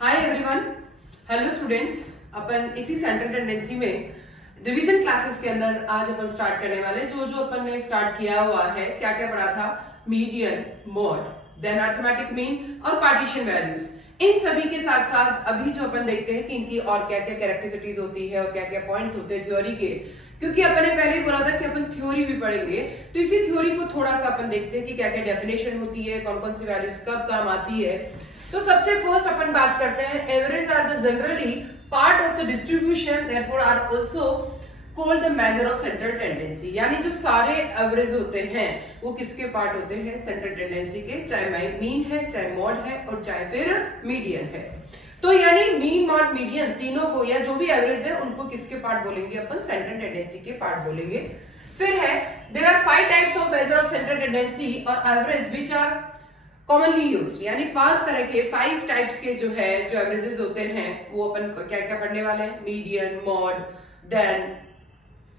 हाय everyone, hello students. अपन इसी central tendency में डिवीजन क्लासेस के अंदर आज अपन स्टार्ट करने वाले जो अपन ने स्टार्ट किया हुआ है। क्या क्या पढ़ा था? Median, mode, then arithmetic mean और पार्टीशन वैल्यूज। इन सभी के साथ साथ अभी जो अपन देखते हैं कि इनकी और क्या क्या कैरेक्टरिस्टिक्स होती है और क्या क्या पॉइंट्स होते हैं थ्योरी के, क्योंकि अपन ने पहले ही बोला था कि अपन थ्योरी भी पढ़ेंगे, तो इसी थ्योरी को थोड़ा सा अपन देखते हैं कि क्या क्या डेफिनेशन होती है, कौन कौन सी वैल्यूज कब काम आती है। तो सबसे फर्स्ट अपन बात करते हैं, average are the generally part of the distribution, therefore are also called the measure of central tendency. यानी जो सारे एवरेज होते हैं वो किसके पार्ट होते हैं? सेंट्रल टेंडेंसी के, चाहे मीन है, चाहे मॉड है और चाहे फिर मीडियन है। तो यानी मीन, मॉड, मीडियन तीनों को या जो भी एवरेज है उनको किसके पार्ट बोलेंगे? अपन सेंट्रल टेंडेंसी के पार्ट बोलेंगे। फिर है there are 5 types of measure of central tendency और average which are commonly use. यानी 5 तरह के 5 टाइप्स के जो है जो एवरेजेस होते हैं वो अपन क्या क्या पढ़ने वाले हैं? Median, mode, then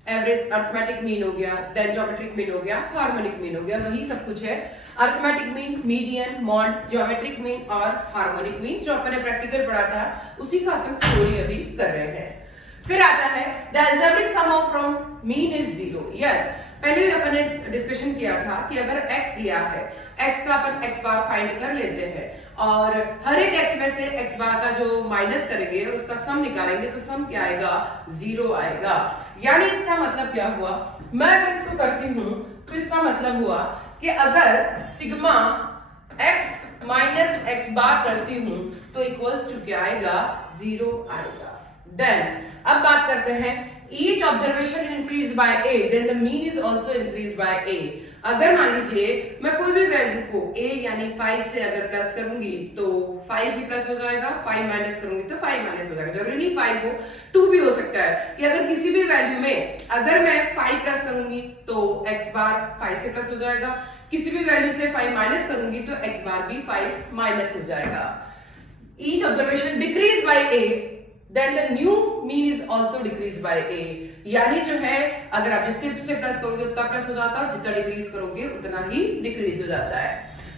average, arithmetic mean हो गया, देन ज्योमेट्रिक मीन हो गया, हार्मोनिक मीन हो गया, वही सब कुछ है। Arithmetic mean, median, mod, geometric mean और हार्मोनिक मीन जो अपन ने प्रैक्टिकल पढ़ा था उसी का अपन थ्योरी अभी कर रहे हैं। फिर आता है the algebraic sum of from mean is 0। Yes, पहले भी अपन ने डिस्कशन किया था कि अगर x दिया है, x का अपन x बार फाइंड कर लेते हैं और हर एक x में से x बार का जो माइनस करेंगे उसका सम निकालेंगे तो सम क्या आएगा? 0 आएगा। यानी इसका मतलब क्या हुआ? मैं अगर इसको करती हूं तो इसका मतलब हुआ कि अगर सिग्मा x माइनस x बार करती हूं तो इक्वल्स टू क्या आएगा? 0 आएगा। देन अब बात करते हैं, each observation increased by a, then the mean is also increased by a। अगर मान लीजिए मैं कोई भी वैल्यू को a यानी 5 से अगर प्लस करूंगी तो 5 भी प्लस हो जाएगा, 5 माइनस करूंगी तो 5 माइनस हो जाएगा। जरूरी नहीं 5 हो, 2 भी हो सकता है कि अगर किसी भी वैल्यू में अगर मैं 5 प्लस करूंगी तो x बार 5 से प्लस हो जाएगा, किसी भी वैल्यू से 5 माइनस करूंगी तो x बार भी 5 माइनस हो जाएगा। Each observation decreased by a, then the new mean is also decreased by a। यानी जो है अगर आप जितने से प्लस करोगे उतना प्लस हो जाता है और जितना डिक्रीज करोगे उतना ही डिक्रीज हो जाता है।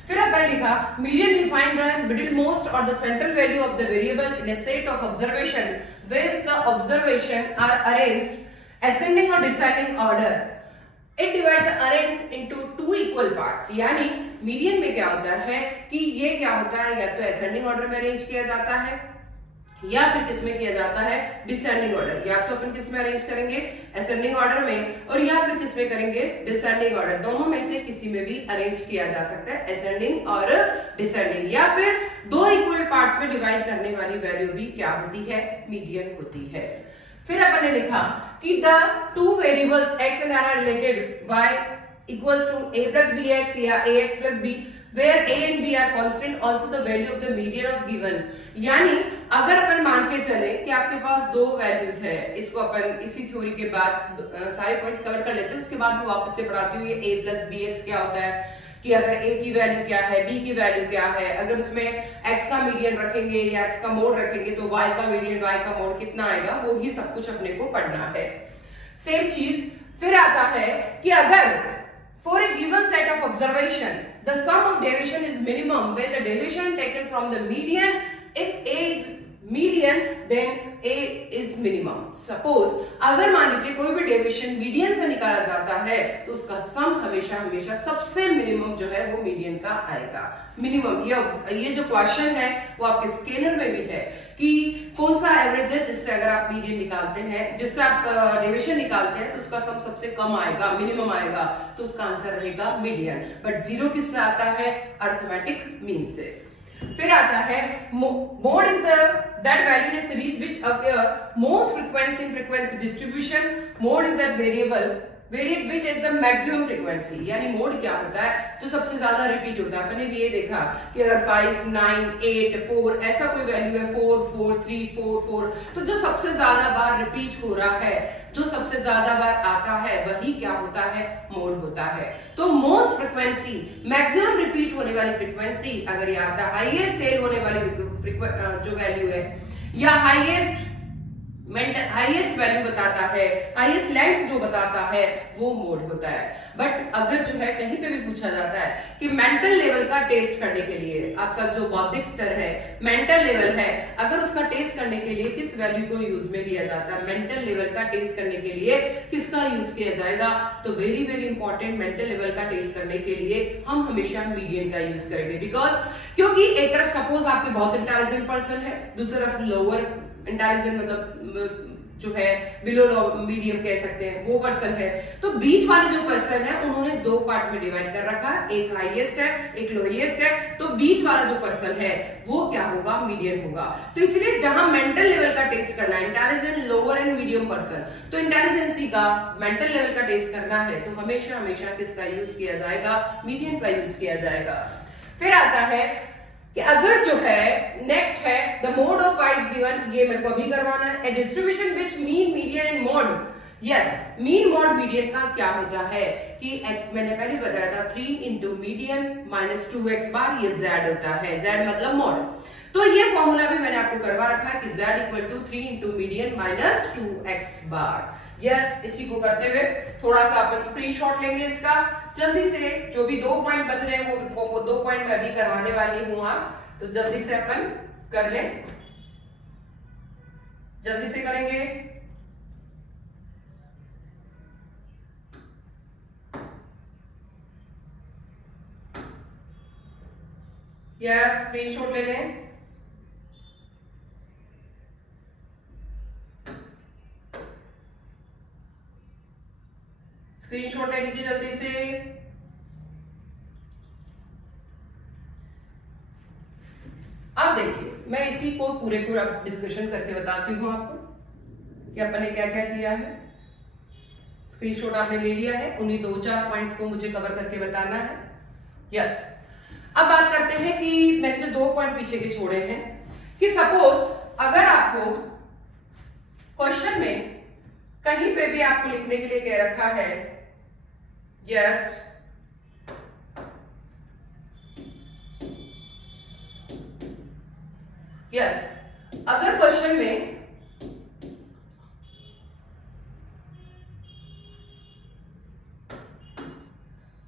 फिर अपन लिखा median define the middle most और the central value of the variable in a set of observation where the observation are arranged ascending और descending order. It divides the arrays into 2 equal parts। यानी median में क्या होता है कि ये क्या होता है, या तो असेंडिंग ऑर्डर में अरेंज किया जाता है या फिर किस में किया जाता है? Descending order. या तो अपन किस में अरेंज करेंगे? असेंडिंग ऑर्डर में, और या फिर किस में करेंगे? Descending order. दोनों में से किसी में भी अरेंज किया जा सकता है, असेंडिंग और डिसेंडिंग। या फिर 2 इक्वल पार्ट्स में डिवाइड करने वाली वैल्यू भी क्या होती है? मीडियन होती है। फिर अपन ने लिखा कि the 2 variables x and r are related y equals to a plus bx या ax plus b where a and b are constant, also the value of the median of given। यानी अगर अपन मान के चले कि आपके पास 2 वैल्यूज है, इसको अपन इसी थ्योरी के बाद सारे पॉइंट्स कवर कर लेते हैं, उसके बाद मैं वापस से पढ़ाती हूँ ये a plus bx क्या होता है, कि अगर a की वैल्यू क्या है, b की वैल्यू क्या है, अगर उसमें x का मीडियन रखेंगे या x का मोड रखेंगे तो y का मीडियन, y का मोड कितना आएगा, वो ही सब कुछ अपने को पढ़ना है। सेम चीज फिर आता है कि अगर for a given set of observation the sum of deviation is minimum where the deviation taken from the median, if a is median then a is minimum। Suppose अगर मान लीजिए कोई भी डेविएशन मीडियन से निकाला जाता है तो उसका सम हमेशा हमेशा सबसे मिनिमम जो है वो मीडियन का आएगा। मिनिमम ये जो क्वेश्चन है वो आपके स्केलर में भी है कि कौन सा एवरेज है जिससे अगर आप मीडियन निकालते हैं, जिससे आप डेविएशन निकालते हैं तो उसका सम सबसे कम आएगा, मिनिमम आएगा, तो उसका आंसर रहेगा मीडियन। बट 0 किससे आता है? अरिथमेटिक मीन से। फिर आता है mode is that value in series which occur most frequency in frequency distribution. Mode is that variable which is the maximum frequency. यानी मोड क्या होता है? जो सबसे ज्यादा रिपीट होता है। अपने भी ये देखा कि अगर 5, 9, 8, 4 ऐसा कोई वैल्यू है, 4, 4, 3, 4, 4, तो जो सबसे ज्यादा बार रिपीट हो रहा है, जो सबसे ज्यादा बार आता है, वही क्या होता है? मोड होता है। तो मोस्ट फ्रीक्वेंसी, मैक्सिमम रिपीट होने वाली फ्रीक्वेंसी, अगर ये आता है हाईएस्ट सेल होने वाली जो वैल्यू है या हाईएस्ट हाईएस्ट वैल्यू बताता है, हाईएस्ट लेंथ जो बताता है वो मोड होता है। बट अगर जो है कहीं पे भी पूछा जाता है कि मेंटल लेवल का टेस्ट करने के लिए, आपका जो बौद्धिक स्तर है, मेंटल लेवल है, अगर उसका टेस्ट करने के लिए किस वैल्यू को यूज में लिया जाता है, मेंटल लेवल का टेस्ट करने के लिए किसका यूज किया जाएगा, तो very very important, mental level का टेस्ट करने के लिए हम हमेशा मीडियन का यूज करेंगे। बिकॉज क्योंकि एक तरफ सपोज आपके बहुत इंटेलिजेंट पर्सन है, दूसरी तरफ लोअर इंटेलिजेंट मतलब जो है बिलो मीडियम कह सकते हैं वो पर्सन है, तो बीच वाले जो पर्सन है उन्होंने दो पार्ट में डिवाइड कर रखा है, एक हाईएस्ट है एक लोएस्ट है, तो बीच वाला जो पर्सन है वो क्या होगा, मीडियम होगा। तो इसलिए जहां मेंटल लेवल का टेस्ट करना है, intelligent, lower and medium person, तो इंटेलिजेंसी का मेंटल लेवल का टेस्ट करना है तो हमेशा हमेशा किसका यूज किया जाएगा, मीडियम का यूज किया जाएगा। फिर आता है कि अगर जो है नेक्स्ट है the mode of Y is given, ये मेरे को अभी करवाना है, a distribution which mean median and mode. Yes, mean mode median का क्या होता है कि मैंने पहले बताया था 3 इंटू मीडियन माइनस 2x बार, ये z होता है, z मतलब मॉड। तो ये फॉर्मूला भी मैंने आपको करवा रखा है कि z equal to 3 into median minus 2x bar. Yes, इसी को करते हुए थोड़ा सा अपन स्क्रीनशॉट लेंगे इसका जल्दी से, जो भी 2 पॉइंट बच रहे हैं वो 2 पॉइंट मैं अभी करवाने वाली हूं, आप तो जल्दी से अपन कर लें, जल्दी से करेंगे। यस, स्क्रीनशॉट ले लें। स्क्रीनशॉट ले लीजिए जल्दी से। अब देखिए मैं इसी को पूरे को डिस्कशन करके बताती हूं आपको कि अपन ने क्या क्या किया है। स्क्रीनशॉट आपने ले लिया है, उन्हीं 2-4 पॉइंट्स को मुझे कवर करके बताना है। यस, अब बात करते हैं कि मैंने जो 2 पॉइंट पीछे के छोड़े हैं कि सपोज अगर आपको क्वेश्चन में कहीं पे भी आपको लिखने के लिए कह रखा है, यस यस, अगर क्वेश्चन में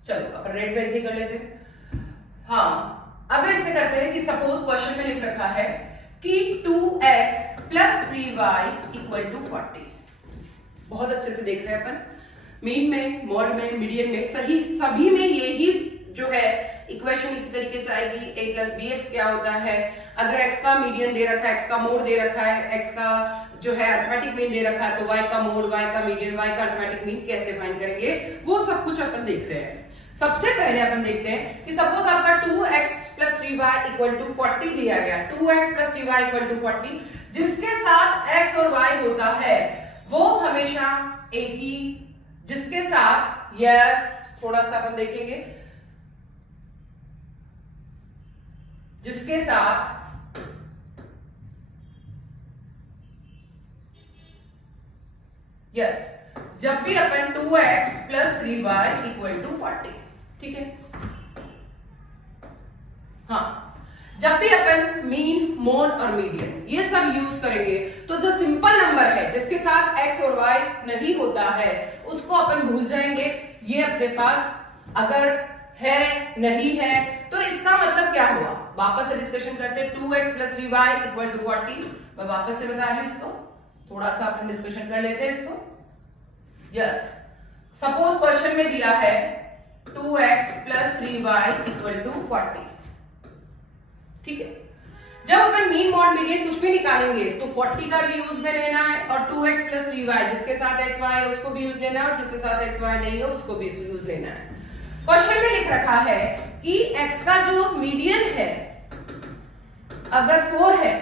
चलो अपन रेड पेन से कर लेते हैं। हाँ, अगर इसे करते हैं कि सपोज क्वेश्चन में लिख रखा है कि 2x plus 3y equal to 40। बहुत अच्छे से देख रहे हैं अपन, मीन में, मॉड में, मीडियन में, सही सभी में यही जो है इक्वेशन इसी तरीके से आएगी। a प्लस बी एक्स क्या होता है, अगर x का मीडियन दे रखा है, x का मोड दे रखा है, x का जो है अरिथमेटिक मीन दे रखा है, तो y का मोड, y का मीडियन, y का अरिथमेटिक मीन कैसे फाइंड करेंगे, वो सब कुछ अपन देख रहे हैं। सबसे पहले अपन देखते हैं कि सपोज आपका 2x plus 3y equal to 40 दिया गया, 2x plus 3y equal to 40, जिसके साथ x और y होता है वो हमेशा एक ही, जिसके साथ यस थोड़ा सा अपन देखेंगे, जिसके साथ यस जब भी अपन 2x plus 3y equal to 40, ठीक है। हाँ, जब भी अपन मीन, मोड और मीडियन ये सब यूज करेंगे तो जो सिंपल नंबर है जिसके साथ x और y नहीं होता है उसको अपन भूल जाएंगे। ये अपने पास अगर है नहीं है तो इसका मतलब क्या हुआ, वापस से डिस्कशन करते हैं। 2x plus 3y equal to 40, मैं वापस से बता रही हूं इसको, थोड़ा सा अपन डिस्कशन कर लेते हैं इसको। यस, सपोज क्वेश्चन में दिया है 2x plus 3y equal to 40, ठीक है। जब अपन मीन, मॉड, मीडियन कुछ भी निकालेंगे तो 40 का भी यूज में लेना है और 2x प्लस 3y जिसके साथ x y है उसको भी यूज लेना है और जिसके साथ x y नहीं है उसको भी यूज लेना है। क्वेश्चन में लिख रखा है कि x का जो मीडियन है अगर 4 है,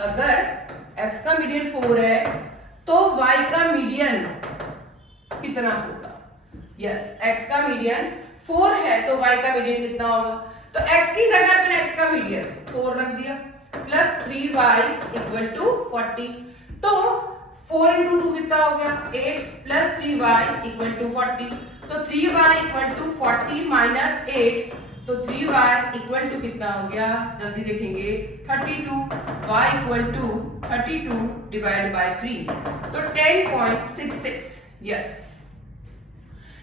अगर x का मीडियन 4 है तो y का मीडियन कितना होगा। यस, x का मीडियन 4 है तो y का मीडियन कितना होगा, तो x की जगह पे x का मीडियन 4 रख दिया प्लस 3y इक्वल टू 40, तो 4 इंटू 2 कितना हो गया 8 प्लस 3y इक्वल टू 40, तो 3y इक्वल टू 40 माइनस 8 तो 3y इक्वल टू कितना हो गया, जल्दी देखेंगे 32, y equal to 32 divide by 3, तो 10.66। यस,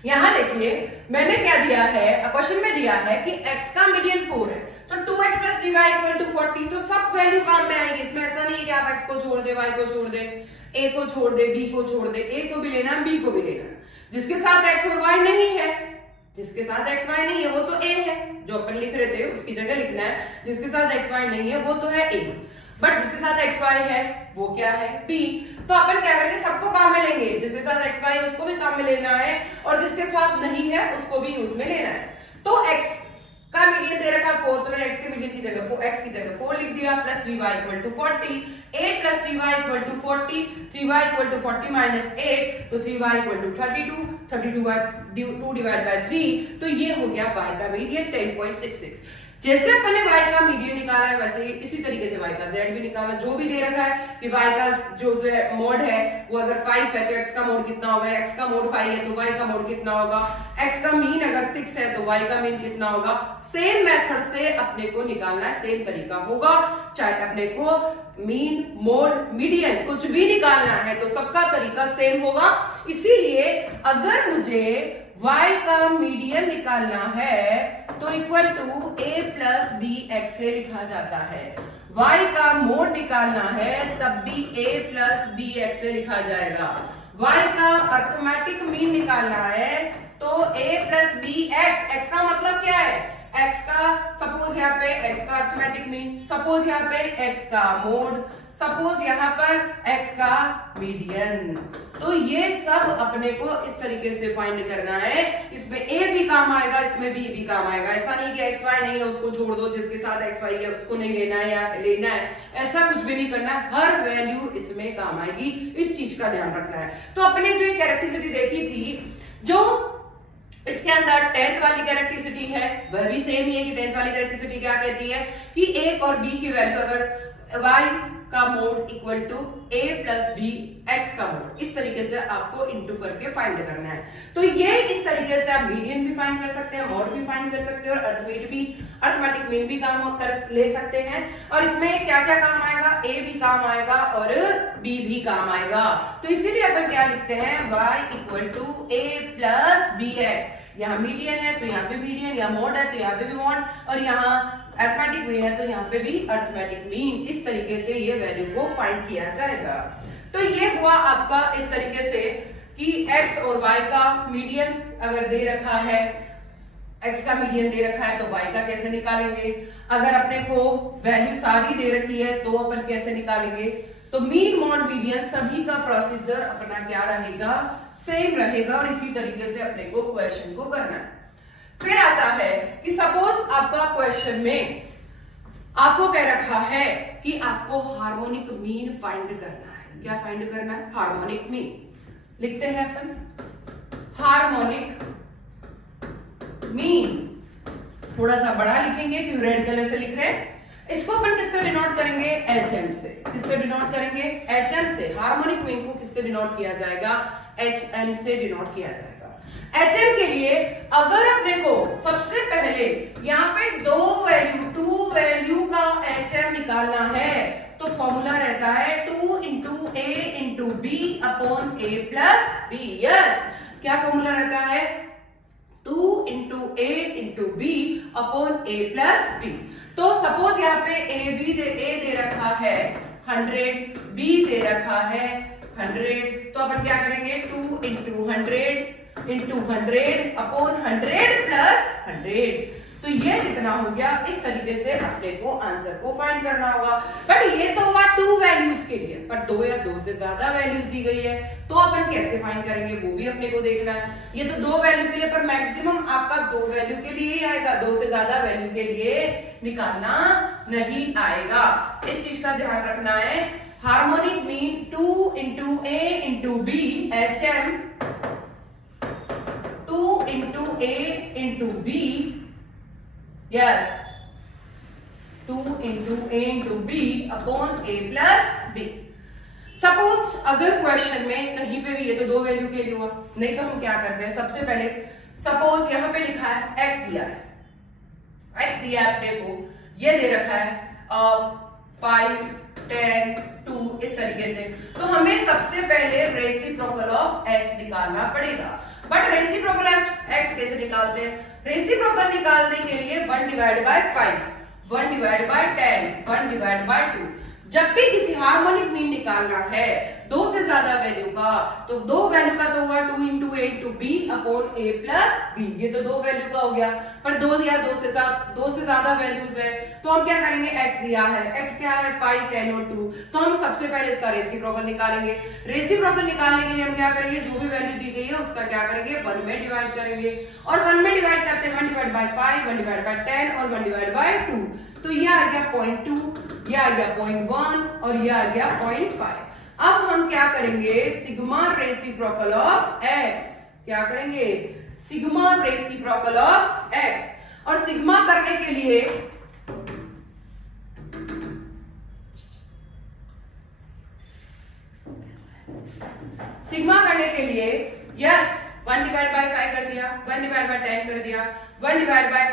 यहां देखिए मैंने क्या दिया है, क्वेश्चन में दिया है कि x का मीडियन 4 है, तो 2x plus 3y equal to 40, तो सब वैल्यू काम में आएगी। इसमें ऐसा नहीं है कि आप x को छोड़ दे, y को छोड़ दे, a को छोड़ दे, b को छोड़ दे, a को भी लेना है, b को भी लेना है। जिसके साथ x और y नहीं है, जिसके साथ x y नहीं है वो तो a है, जो अपन लिख रहे थे उसकी जगह लिखना है जिसके साथ x y नहीं है वो तो है a, बट जिसके साथ x y है वो क्या है, b। तो अपन क्या करेंगे, सबको काम में लेंगे, जिसके साथ x y है उसको भी काम में लेना है और जिसके साथ नहीं है उसको भी यूज में लेना है। तो x का मीडियन दे रखा 4, तो मैंने x के मीडियन की जगह x की जगह 4 लिख दिया, plus 3y equal to 40, 8 plus 3y equal to 40, 3y equal to 40 minus 8, तो 3y equal to 32, 32 by 2 divide by 3, तो ये हो गया y का मीडियन 10.66। जैसे अपन ने y का मीडियन निकाला है वैसे ही इसी तरीके से y का z भी निकाला। जो भी दे रखा है कि y का जो मोड है वो अगर 5 है तो x का मोड कितना होगा, x का मोड 5 है तो y का मोड कितना होगा, x का मीन अगर 6 है तो y का मीन कितना होगा। सेम मेथड से अपने को निकालना है, सेम तरीका होगा, चाहे अपने को मीन मोड मीडियन कुछ भी निकालना है तो सबका तरीका सेम होगा। इसीलिए अगर मुझे y का मीडियन निकालना है तो equal to a plus B x से लिखा जाता है, y का मोड निकालना है तब भी a प्लस बी एक्स से लिखा जाएगा, y का अर्थमेटिक मीन निकालना है तो a plus B x, x का मतलब क्या है, x का सपोज यहाँ पे x का अर्थमेटिक मीन, सपोज यहाँ पे x का मोड, सपोज यहाँ पर x का मीडियन। तो ये सब अपने को इस तरीके से फाइंड करना है, इसमें a भी काम आएगा, इसमें b भी काम आएगा। ऐसा नहीं कि x y नहीं है उसको छोड़ दो, जिसके साथ x y है उसको नहीं लेना है या लेना है, ऐसा कुछ भी नहीं करना, हर वैल्यू इसमें काम आएगी, इस चीज का ध्यान रखना है। तो अपने जो कैरेक्टरिस्टिक देखी थी, जो इसके अंदर 10th वाली कैरेक्टरिस्टिक है वह भी सेम ही है कि 10th वाली कैरेक्टरिस्टिक क्या कहती है कि a और b की वैल्यू अगर y का mode equal to a plus B x का मोड, इस तरीके से आपको इंटू करके फाइंड करना है। तो ये इस तरीके से आप मीडियन भी फाइंड कर सकते हैं, मोड भी फाइंड कर सकते हैं और अर्थमेटिक मीन भी काम कर ले सकते हैं। और इसमें क्या क्या काम आएगा, a भी काम आएगा और b भी काम आएगा। तो इसीलिए अपन क्या लिखते हैं, y equal to a plus B X. यहाँ मीडियन है तो यहाँ पे मीडियन, यहाँ मोड है तो यहाँ पे भी मोड, और यहाँ अर्थमेटिक मीन है तो यहाँ पे भी अर्थमेटिक मीन। इस तरीके से ये वैल्यू को फाइंड किया जाएगा। तो ये हुआ आपका इस तरीके से कि x और y का मीडियन अगर दे रखा है, x का मीडियन दे रखा है तो y का कैसे निकालेंगे, अगर अपने को वैल्यू सारी दे रखी है तो अपन कैसे निकालेंगे। तो मीन मोड मीडियन सभी का प्रोसीजर अपना क्या रहेगा, सेम रहेगा, और इसी तरीके से अपने को क्वेश्चन को करना है। फिर आता है कि सपोज आपका क्वेश्चन में आपको कह रखा है कि आपको हार्मोनिक मीन फाइंड करना है। क्या फाइंड करना है, हार्मोनिक मीन। लिखते हैं अपन हार्मोनिक मीन, थोड़ा सा बड़ा लिखेंगे क्योंकि रेड कलर से लिख रहे हैं। इसको अपन किससे डिनोट करेंगे, HM से। किससे डिनोट करेंगे, HM से। हार्मोनिक मीन को किससे डिनोट किया जाएगा, HM से डिनोट किया जाएगा। HM के लिए अगर अपने को सबसे पहले यहाँ पे टू वैल्यू का HM निकालना है तो फॉर्मूला रहता है 2 into a into b upon a plus b. Yes, क्या फॉर्मूला रहता है, 2 into a into b upon a plus b. तो सपोज यहाँ पे a दे रखा है 100, b दे रखा है 100, तो अपन क्या करेंगे 2 इंटू 100 इंटू 100 अपॉन 100 प्लस 100। तो ये कितना हो गया, इस तरीके से अपने को आंसर को फाइंड करना होगा। बट ये तो हुआ 2 वैल्यूज के लिए, पर 2 या 2 से ज्यादा वैल्यूज दी गई है तो अपन कैसे फाइंड करेंगे वो भी अपने को देखना है। ये तो 2 वैल्यू के लिए, पर मैक्सिमम आपका 2 वैल्यू के लिए ही आएगा, 2 से ज्यादा वैल्यू के लिए निकालना नहीं आएगा। इस चीज का ध्यान रखना है। Harmonic mean 2 into a into b, HM 2 into a into b, yes 2 into a into b upon a plus b. Suppose अगर क्वेश्चन में कहीं पे भी, ये तो 2 वैल्यू के लिए हुआ, नहीं तो हम क्या करते हैं, सबसे पहले सपोज यहां पे लिखा है x दिया है, x दिया है अपने को, ये दे रखा है 5, 10, 2 इस तरीके से। तो हमें सबसे पहले रेसिप्रोकल ऑफ x निकालना पड़ेगा। बट रेसिप्रोकल ऑफ x कैसे निकालते हैं? रेसिप्रोकल निकालने के लिए 1 divide by 5, 1 divide by 10, 1 divide by 2। जब भी किसी हार्मोनिक मीन निकालना है 2 से ज्यादा वैल्यू का, तो 2 वैल्यू का तो हुआ 2 into a into b upon a plus b, ये तो 2 वैल्यू का हो गया। पर 2 या 2 से ज्यादा वैल्यूज है, तो हम क्या करेंगे? x दिया है, x क्या है? 5, 10 और 2, तो हम सबसे पहले इसका रेसिप्रोकल निकालेंगे। रेसिप्रोकल निकालने के लिए हम क्या करेंगे? जो भी वैल्यू दी गई है उसका क्या करेंगे? 1 में डिवाइड करेंगे, और 1 में डिवाइड करते हैं 1 डिवाइड बाय 5, 1 डिवाइड बाय 10 और 1 डिवाइड बाय 2। तो ये आ गया 0.2, ये आ गया 0.1 और ये आ गया 0.5। अब हम क्या करेंगे? सिग्मा रेसिप्रोकल ऑफ x, क्या करेंगे? Sigma reciprocal of x। और सिग्मा करने के लिए यस 1 डिवाइड बाय 5 कर दिया, 1 डिवाइड बाय 10 कर दिया, 1 डिवाइड बाय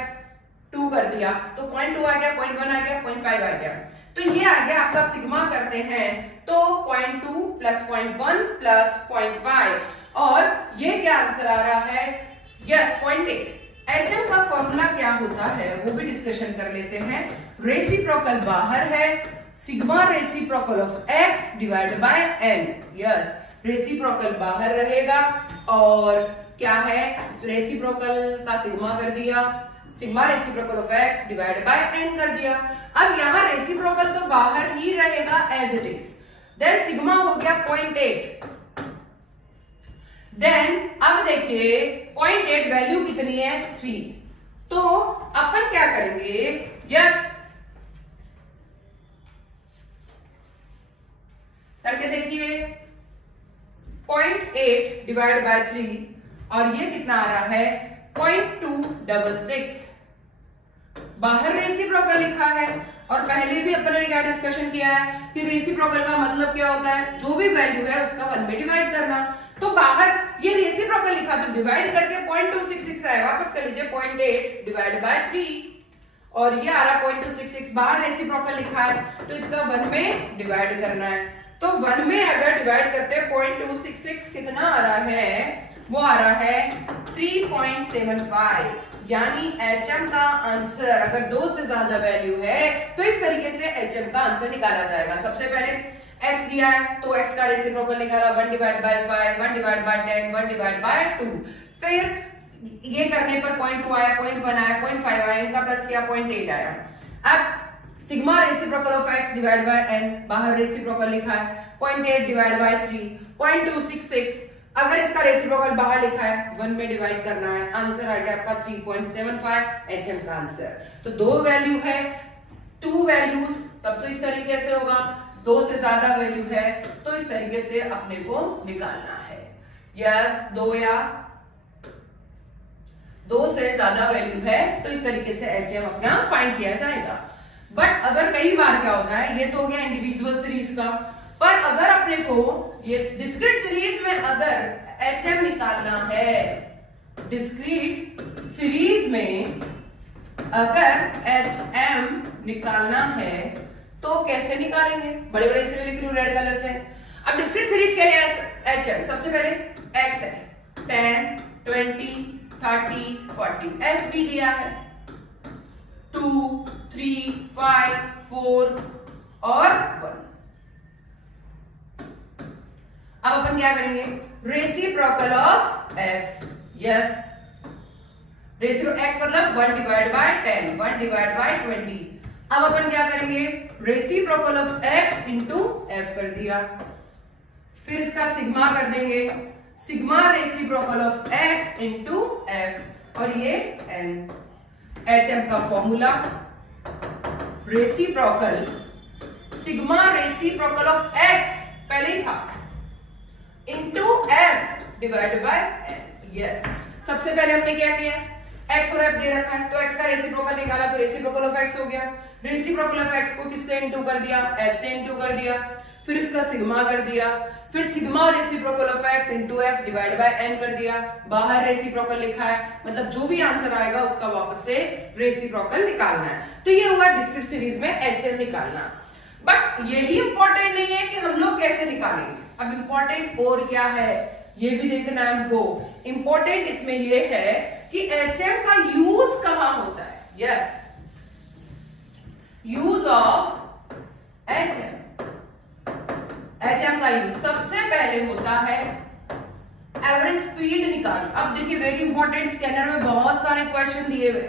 2 कर दिया, तो 0.2 आ गया, 0.1 आ गया, 0.5 आ गया। तो ये आ गया आपका सिग्मा करते हैं तो 0.2 प्लस 0.1 प्लस 0.5, और ये क्या आंसर आ रहा है? यस 0.8। HM का फॉर्मूला क्या होता है वो भी डिस्कशन कर लेते हैं। रेसिप्रोकल बाहर है, sigma reciprocal of x divide by n। Yes, reciprocal बाहर रहेगा, और क्या है? रेसिप्रोकल का सिग्मा कर दिया, sigma reciprocal of x divide by n कर दिया। अब यहां रेसिप्रोकल तो बाहर ही रहेगा as it is, then sigma हो गया 0.8। देन अब देखिए 0.8 वैल्यू कितनी है? 3। तो अपन क्या करेंगे? यस करके देखिए 0.8 डिवाइड बाय 3, और ये कितना आ रहा है? 0.266। बाहर रेसिप्रोकल लिखा है, और पहले भी अपन ने क्या डिस्कशन किया है कि रेसिप्रोकल का मतलब क्या होता है? जो भी वैल्यू है उसका 1 में डिवाइड करना। तो बाहर ये रेसिप्रोकल लिखा तो डिवाइड करके 0.266 आए, वापस कर लीजिए 0.8 डिवाइड बाय 3, और ये आ रहा 0.266। बाहर रेसिप्रोकल लिखा है तो इसका 1 में डिवाइड करना है। तो 1 में अगर डिवाइड करते हैं 0.266 कितना आ रहा है? वो आ रहा है 3.75। यानी HM का आंसर अगर 2 से ज्यादा वैल्यू है तो इस तरीके से HM का आंसर निकाला जाएगा। सबसे पहले x दिया है तो x का रेसिप्रोकल निकाला 1 divide by 5, 1 divide by 10, 1 divide by 2। फिर ये करने पर 0.2 आया, 0.1 आया, 0.5 आया, इनका प्लस किया 0.8 आया। अब sigma reciprocal of x divide by n, बाहर रेसिप्रोकल लिखा है 0.8 डिवाइड बाय 3, 0.266। अगर इसका रेसिप्रोकल बाहर लिखा है 1 में डिवाइड करना है, आंसर आ गया आपका 3.75 HM का आंसर। तो 2 वैल्यू है, 2 वैल्यूज, तब तो इस तरीके से होगा। 2 से ज्यादा वैल्यू है तो इस तरीके से अपने को निकालना है। यस 2 से ज्यादा वैल्यू है तो इस तरीके से HM अपना फाइंड किया जाएगा। बट अगर कई बार क्या होता है, ये तो हो गया इंडिविजुअल सीरीज का, पर अगर अपने को ये डिस्क्रीट सीरीज में अगर HM निकालना है, डिस्क्रीट सीरीज में अगर HM निकालना है तो कैसे निकालेंगे? बड़े बड़े से लिख रही हूं रेड कलर से। अब डिस्क्रीट सीरीज के लिए HM सबसे पहले x है 10, 20, 30, 40, f भी दिया है 2, 3, 5, 4 और 1। अब अपन क्या करेंगे? Reciprocal of x। Yes, reciprocal x मतलब 1 डिवाइड बाय 10, 1 डिवाइड बाय 20। अब अपन क्या करेंगे? Reciprocal of x into f कर दिया, फिर इसका सिग्मा कर देंगे, sigma reciprocal of x into f, और ये n। HM का formula reciprocal sigma reciprocal of x पहले ही था into f divide by n। Yes, सबसे पहले हमने क्या किया? x और f दे रखा है तो x का रेसिप्रोकल निकाला तो रेसिप्रोकल ऑफ x हो गया। रेसिप्रोकल ऑफ x को किससे इंटू कर दिया? f से इंटू कर दिया। फिर इसका सिग्मा कर दिया, फिर sigma reciprocal of x into F divide by n कर दिया, बाहर रेसिप्रोकल लिखा है, मतलब जो भी आंसर आएगा उसका वापस से रेसिप्रोकल निकालना है। तो ये हुआ डिस्क्रीट सीरीज में HM निकालना। बट यही इंपॉर्टेंट नहीं है कि हम लोग कैसे निकालेंगे, अब इंपॉर्टेंट और क्या है ये भी देखना है हमको। इंपॉर्टेंट इसमें ये है कि HM का यूज कहां होता है। Yes, use of HM, HM का यूज सबसे पहले होता है एवरेज स्पीड निकाल। अब देखिए वेरी इंपॉर्टेंट, स्कैनर में बहुत सारे क्वेश्चन दिए हुए।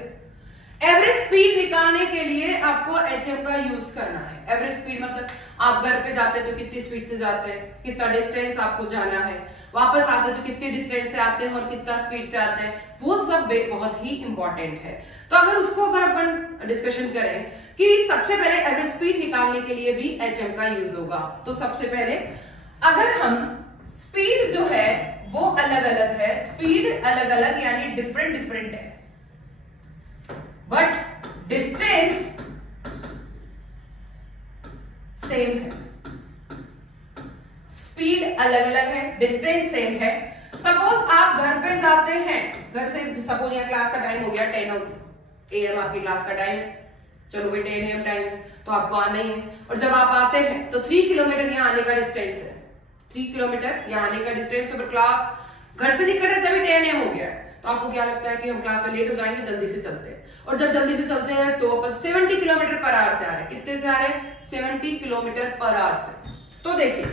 एवरेज स्पीड निकालने के लिए आपको HM का यूज करना है। एवरेज स्पीड मतलब आप घर पे जाते हैं तो कितनी स्पीड से जाते हैं, कितना डिस्टेंस आपको जाना है, वापस आते तो कितनी डिस्टेंस से आते हैं और कितना स्पीड से आते हैं, वो सब बहुत ही इंपॉर्टेंट है। तो अगर उसको अगर अपन डिस्कशन करें कि सबसे पहले एवरेज स्पीड निकालने के लिए भी HM का यूज होगा, तो सबसे पहले अगर हम स्पीड जो है वो अलग अलग है, स्पीड अलग अलग यानी डिफरेंट डिफरेंट है, बट डिस्टेंस सेम है। स्पीड अलग अलग है, डिस्टेंस सेम है। सपोज आप घर पे जाते हैं, घर से सपोज यहाँ क्लास का टाइम हो गया 10 AM आपकी क्लास का टाइम, चलो भाई 10 AM टाइम है तो आपको आना ही है, और जब आप आते हैं तो 3 किलोमीटर यहाँ आने का डिस्टेंस है, 3 किलोमीटर यहाँ आने का डिस्टेंस, और क्लास घर से निकल रहे तभी 10 AM हो गया है, तो आपको क्या लगता है कि हम क्लास में लेट हो जाएंगे, जल्दी से चलते हैं। और जब जल्दी से चलते हैं तो अपन 70 किलोमीटर पर आवर से आ रहे हैं। कितने से आ रहे हैं? 70 किलोमीटर पर आवर से। तो देखिए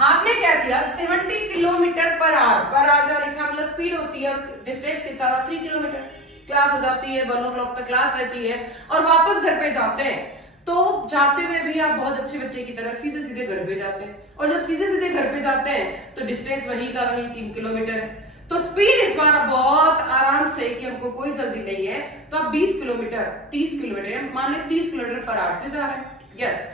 आपने क्या किया, 70 किलोमीटर पर आवर जहाँ लिखा मतलब स्पीड होती है, और डिस्टेंस कितना था 3 किलोमीटर। क्लास हो जाती है 1 o'clock तक क्लास रहती है, और वापस घर पे जाते हैं, तो जाते हुए भी आप बहुत अच्छे बच्चे की तरह सीधे सीधे घर पे जाते हैं, और जब सीधे सीधे घर पे जाते हैं तो डिस्टेंस वही का वही 3 किलोमीटर है। तो स्पीड इस बार आप बहुत आराम से, कि हमको कोई जल्दी नहीं है, तो आप 20 किलोमीटर 30 किलोमीटर मान लें 30 किलोमीटर पर आवर से जा रहे हैं। यस,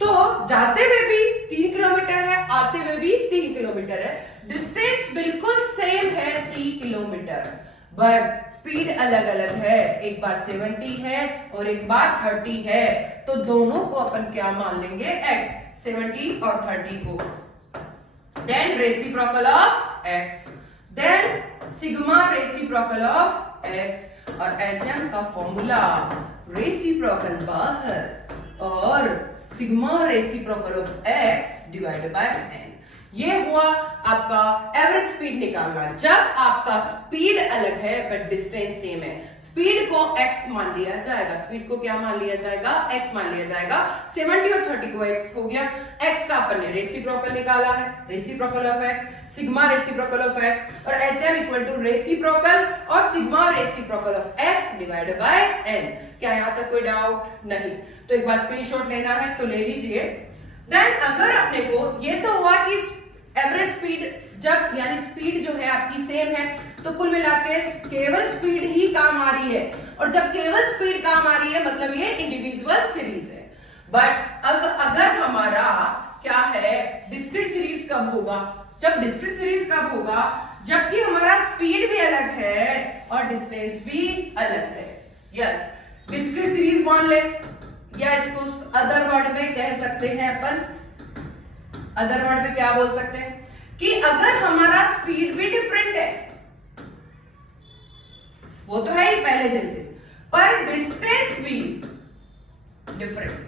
तो जाते हुए भी 3 किलोमीटर है, आते हुए भी 3 किलोमीटर है, डिस्टेंस बिल्कुल सेम है 3 किलोमीटर, बट स्पीड अलग अलग है, एक बार 70 है और एक बार 30 है, तो दोनों को अपन क्या मान लेंगे, x, 70 और 30 को। Then reciprocal of x, then sigma reciprocal of x, और HM का फॉर्मूला रेसिप्रोकल बाहर और sigma reciprocal of x divided by n। ये हुआ आपका एवरेज स्पीड निकालना, जब आपका स्पीड अलग है बट डिस्टेंस सेम है। स्पीड को x मान लिया जाएगा, स्पीड को क्या मान लिया जाएगा, x मान लिया जाएगा। 70 और 30 को x हो गया, x का अपन ने रेसिप्रोकल निकाला है, reciprocal of x, sigma reciprocal of x, और HM इक्वल टू रेसिप्रोकल और sigma reciprocal of x divided by n। क्या यहाँ तक कोई डाउट नहीं? तो एक बार स्क्रीनशॉट लेना है तो ले लीजिए। देन अगर अपने को ये तो हुआ कि एवरेज स्पीड जब यानी स्पीड जो है आपकी सेम है, तो कुल मिला के केवल स्पीड ही काम आ रही है, और जब केवल स्पीड काम आ रही है मतलब ये इंडिविजुअल सीरीज है। बट अगर हमारा क्या है, डिस्क्रीट सीरीज कब होगा, जब डिस्क्रीट सीरीज कब होगा, जबकि हमारा स्पीड भी अलग है और डिस्टेंस भी अलग है। यस, डिस्क्रीट सीरीज मान ले, या इसको अदर वर्ड में कह सकते हैं अपन, अदर वर्ड में क्या बोल सकते हैं कि अगर हमारा स्पीड भी डिफरेंट है, वो तो है ही पहले जैसे, पर डिस्टेंस भी डिफरेंट है,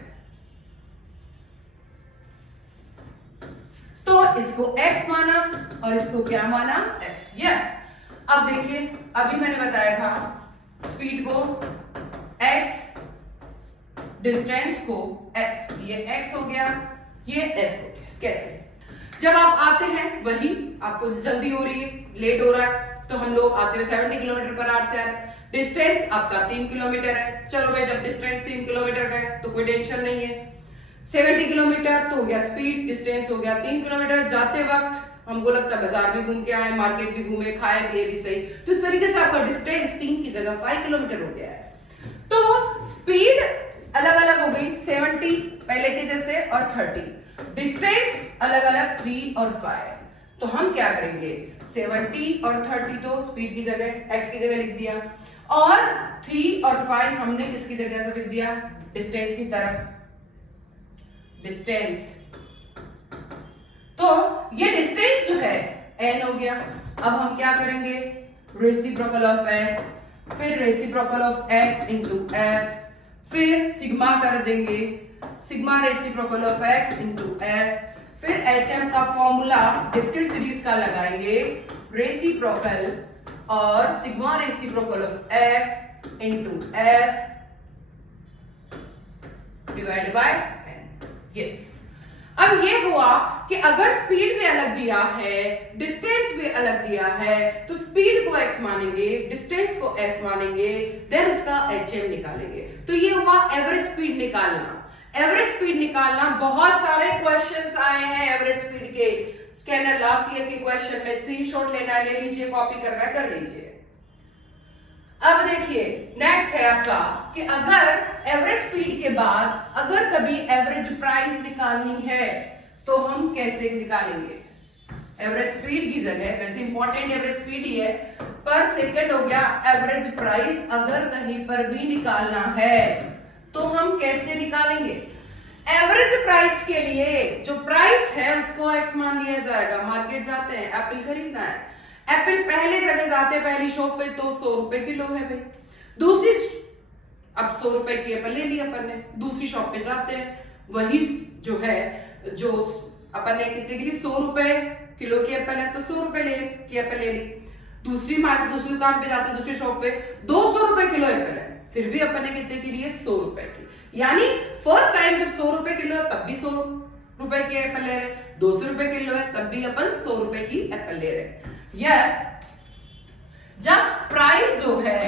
तो इसको x माना और इसको क्या माना, f। यस, अब देखिए अभी मैंने बताया था स्पीड को x, डिस्टेंस को f, ये x हो गया, ये f हो गया। कैसे? जब आप आते हैं वही आपको जल्दी हो रही है, लेट हो रहा है, तो हम लोग आते हुए 70 किलोमीटर पर आवर से आ रहे हैं, डिस्टेंस आपका 3 किलोमीटर है। चलो भाई, जब डिस्टेंस 3 किलोमीटर का है तो कोई टेंशन नहीं है, 70 किलोमीटर तो हो गया स्पीड, डिस्टेंस हो गया 3 किलोमीटर। जाते वक्त हमको लगता है बाजार भी घूम के आए, मार्केट भी घूमे, खाए पिए भी सही, तो इस तरीके से आपका डिस्टेंस 3 की जगह 5 किलोमीटर हो गया है। तो स्पीड अलग अलग हो गई, 70 पहले के जैसे और 30, डिस्टेंस अलग अलग 3 और 5। तो हम क्या करेंगे, 70 और 30 तो स्पीड की जगह x की जगह लिख दिया, और 3 और 5 हमने किसकी जगह लिख दिया, डिस्टेंस की तरफ। डिस्टेंस n हो गया। अब हम क्या करेंगे, रेसिप्रोकल ऑफ x, फिर reciprocal of x into F, फिर सिग्मा कर देंगे, sigma reciprocal of x into F, फिर HM का फॉर्मूला डिस्क्रीट सीरीज का लगाएंगे, रेसिप्रोकल और sigma reciprocal of x into F divide by n। Yes, अब ये हुआ कि अगर स्पीड भी अलग दिया है, डिस्टेंस भी अलग दिया है, तो स्पीड को x मानेंगे, डिस्टेंस को f मानेंगे, देन उसका HM निकालेंगे। तो ये हुआ एवरेज स्पीड निकालना। एवरेज स्पीड निकालना, बहुत सारे क्वेश्चंस आए हैं एवरेज स्पीड के। स्कैनर लास्ट ईयर के क्वेश्चन में स्क्रीनशॉट लेना है, ले लीजिए, कॉपी करना है कर लीजिए। अब देखिए नेक्स्ट है आपका कि अगर एवरेज स्पीड के बाद अगर कभी एवरेज प्राइस निकालनी है तो हम कैसे निकालेंगे। एवरेज स्पीड की जगह, वैसे इंपॉर्टेंट एवरेज स्पीड ही है, पर सेकंड हो गया एवरेज प्राइस अगर कहीं पर भी निकालना है तो हम कैसे निकालेंगे। एवरेज प्राइस के लिए जो प्राइस है उसको x मान लिया जाएगा। मार्केट जाते हैं, एप्पल खरीदना है, एप्पल पहले जगह जाते हैं, पहली शॉप पे तो 100 रुपए किलो है भाई। दूसरी, अब 100 रुपए की एप्पल ले ली अपन ने, दूसरी शॉप पे जाते हैं, वही जो है, जो अपन ने कितने के लिए 100 रुपए किलो की एप्पल है तो 100 रुपए की एप्पल ले ली। दूसरी दूसरी दुकान पे जाते हैं, दूसरी शॉप पे 200 रुपए किलो एप्पल है, फिर भी अपन ने कितने के लिए 100 रुपए की। यानी फर्स्ट टाइम जब 100 रुपए किलो है तब भी 100 रुपए की एप्पल ले रहे, 200 रुपए किलो है तब भी अपन 100 रुपए की एप्पल ले रहे। यस, जब प्राइस जो है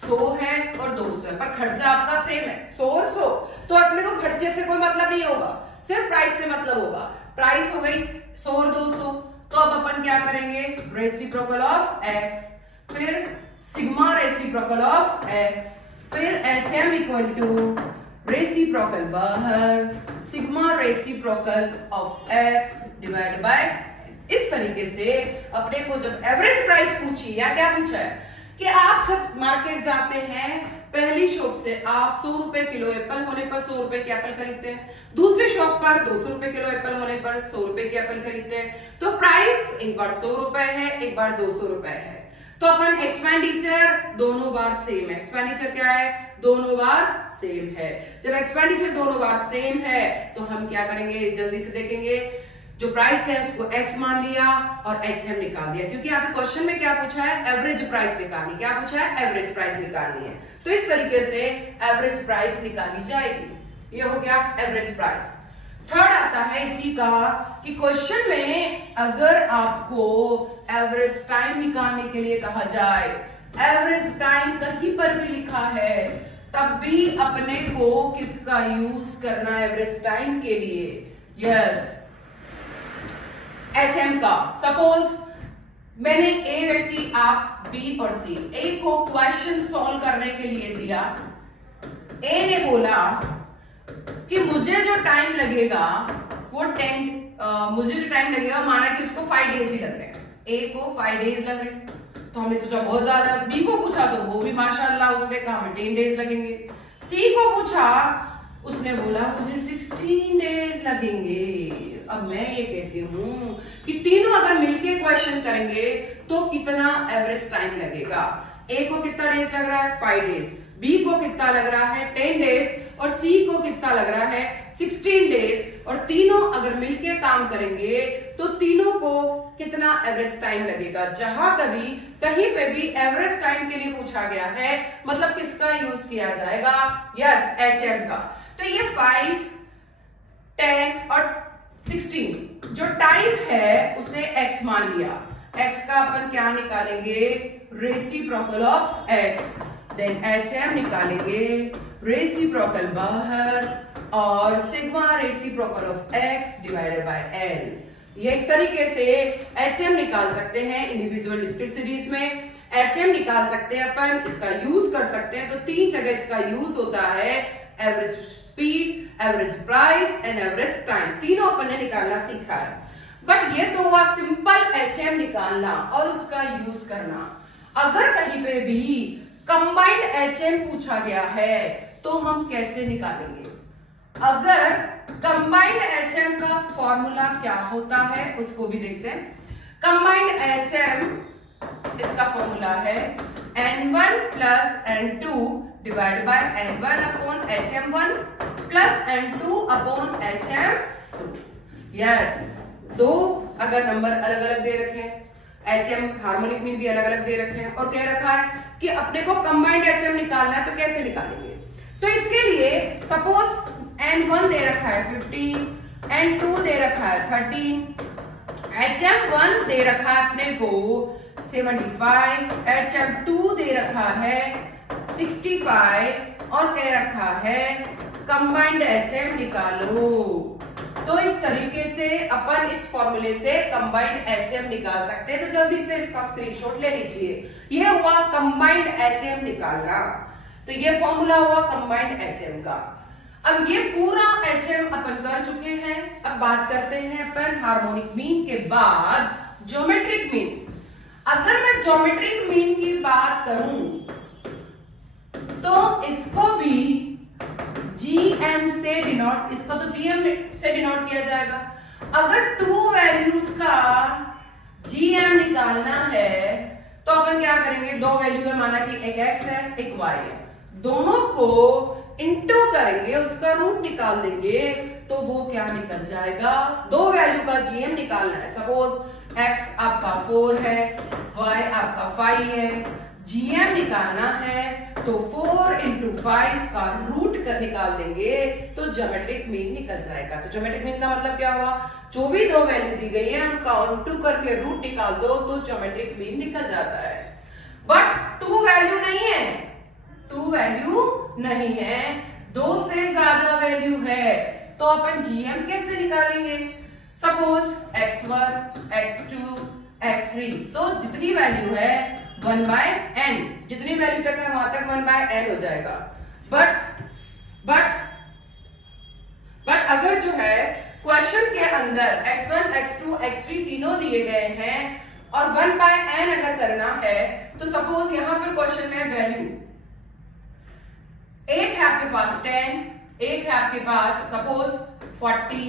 100 है और 200 है, पर खर्चा आपका सेम है 100 और 100, तो अपने को खर्चे से कोई मतलब नहीं होगा, सिर्फ प्राइस से मतलब होगा। प्राइस हो गई 100 और 200, तो अब अपन क्या करेंगे, रेसिप्रोकल ऑफ x, फिर सिग्मा रेसिप्रोकल ऑफ x, फिर HM इक्वल टू रेसिप्रोकल बाहर sigma reciprocal of x divide by. इस तरीके से अपने को जब एवरेज प्राइस पूछी या क्या पूछा है कि आप जब मार्केट जाते हैं, पहली शॉप से आप 100 रुपए किलो एप्पल होने पर 100 रुपए की एप्पल खरीदते हैं, दूसरी शॉप पर 200 रुपए किलो एप्पल होने पर 100 रुपए की एप्पल खरीदते हैं। तो प्राइस एक बार 100 रुपए है, एक बार 200 रुपए है, तो अपन एक्सपेंडिचर दोनों बार सेम है। एक्सपेंडिचर क्या है, दोनों बार सेम है। जब एक्सपेंडिचर दोनों बार सेम है तो हम क्या करेंगे, जल्दी से देखेंगे, जो प्राइस है उसको x मान लिया और HM निकाल दिया, क्योंकि यहाँ पे क्वेश्चन में क्या पूछा है, एवरेज प्राइस निकालनी। क्या पूछा है, एवरेज प्राइस निकालनी है, तो इस तरीके से एवरेज प्राइस निकाली जाएगी। ये हो गया एवरेज प्राइस। थर्ड आता है इसी का कि क्वेश्चन में अगर आपको एवरेज टाइम निकालने के लिए कहा जाए, एवरेज टाइम कहीं पर भी लिखा है, तब भी अपने को किसका यूज करना है एवरेज टाइम के लिए। यस, HM का। सपोज मैंने ए व्यक्ति, आप बी और सी, ए को क्वेश्चन सॉल्व करने के लिए दिया। ए ने बोला कि मुझे जो टाइम लगेगा वो मुझे जो टाइम लगेगा, माना कि उसको 5 डेज ही लग रहे हैं, ए को 5 डेज लग रहे हैं, तो हमने सोचा बहुत ज्यादा। बी को पूछा तो वो भी माशाल्लाह उसने कहा हमें 10 डेज लगेंगे। सी को पूछा, उसने बोला मुझे 16 डेज लगेंगे। अब मैं ये कहती हूं कि तीनों अगर मिलके क्वेश्चन करेंगे तो कितना एवरेज टाइम लगेगा। ए को कितना डेज लग रहा है, 5 डेज, बी को कितना लग रहा है 10 डेज, और सी को कितना लग रहा है 16 डेज, और तीनों अगर मिलके काम करेंगे तो तीनों को कितना एवरेज टाइम लगेगा। जहां कभी कहीं पे भी एवरेज टाइम के लिए पूछा गया है, मतलब किसका यूज किया जाएगा, यस, HM का। तो ये 5, 10 और 16 जो टाइम है उसे x मान लिया। x का अपन क्या निकालेंगे, reciprocal of x, then HM निकालेंगे, रेसिप्रोकल बाहर और sigma reciprocal of x divided by n। ये इस तरीके से HM निकाल सकते हैं इंडिविजुअल डिस्क्रीट सीरीज में। HM निकाल सकते हैं अपन, इसका यूज कर सकते हैं। तो 3 जगह इसका यूज होता है, average speed, average price and average time, तीनों अपन ने निकालना सीखा है। बट ये तो हुआ सिंपल HM निकालना और उसका यूज करना। अगर कहीं पे भी कंबाइंड HM पूछा गया है तो हम कैसे निकालेंगे। अगर कंबाइंड HM का फॉर्मूला क्या होता है उसको भी देखते हैं। कंबाइंड HM इसका फॉर्मूला है N1 plus N2 divide by N1 upon HM1 plus N2 upon HM2। Yes, दो अगर नंबर अलग अलग दे रखे हैं, HM हार्मोनिक मीन भी अलग अलग दे रखे हैं और कह रखा है कि अपने को कंबाइंड HM निकालना है, तो कैसे निकालेंगे? तो इसके लिए सपोज N1 दे रखा है 15, N2 दे रखा है 13, HM1 दे रखा है अपने को 75, HM2 दे रखा है 65 और कह रखा है कंबाइंड HM निकालो। तो इस तरीके से अपन इस फॉर्मूले से कंबाइंड HM निकाल सकते हैं। तो जल्दी से इसका स्क्रीनशॉट ले लीजिए। ये हुआ कंबाइंड HM निकालना। तो ये फॉर्मूला हुआ कंबाइंड HM का। अब ये पूरा HM अपन कर चुके हैं। अब बात करते हैं अपन हार्मोनिक मीन के बाद ज्योमेट्रिक मीन। अगर मैं ज्योमेट्रिक मीन की बात करूं तो इसको भी GM से डिनोट, इसको तो GM से डिनोट किया जाएगा। अगर टू वैल्यूज का GM निकालना है तो अपन क्या करेंगे? दो वैल्यू है, माना कि एक x है एक y है, दोनों को इंटू करेंगे, उसका रूट निकाल देंगे तो वो क्या निकल जाएगा? दो वैल्यू का GM निकालना है। सपोज x आपका 4 है, y आपका 5 है, GM निकालना है तो 4 इंटू 5 का रूट निकाल देंगे तो ज्योमेट्रिक मीन निकल जाएगा। तो ज्योमेट्रिक मीन का मतलब क्या हुआ? जो भी दो वैल्यू दी गई है उनका इंटू करके रूट निकाल दो तो ज्योमेट्रिक मीन निकल जाता है। बट टू वैल्यू नहीं है, टू वैल्यू नहीं है, दो से ज्यादा वैल्यू है, तो अपन GM कैसे निकालेंगे? सपोज x1, x2, x3, तो जितनी वैल्यू है 1/n, जितनी वैल्यू तक है वहां तक 1/n हो जाएगा। बट अगर जो है क्वेश्चन के अंदर x1, x2, x3 तीनों दिए गए हैं और 1/n अगर करना है तो सपोज यहां पर क्वेश्चन में वैल्यू एक है आपके पास 10, एक है आपके पास सपोज 40,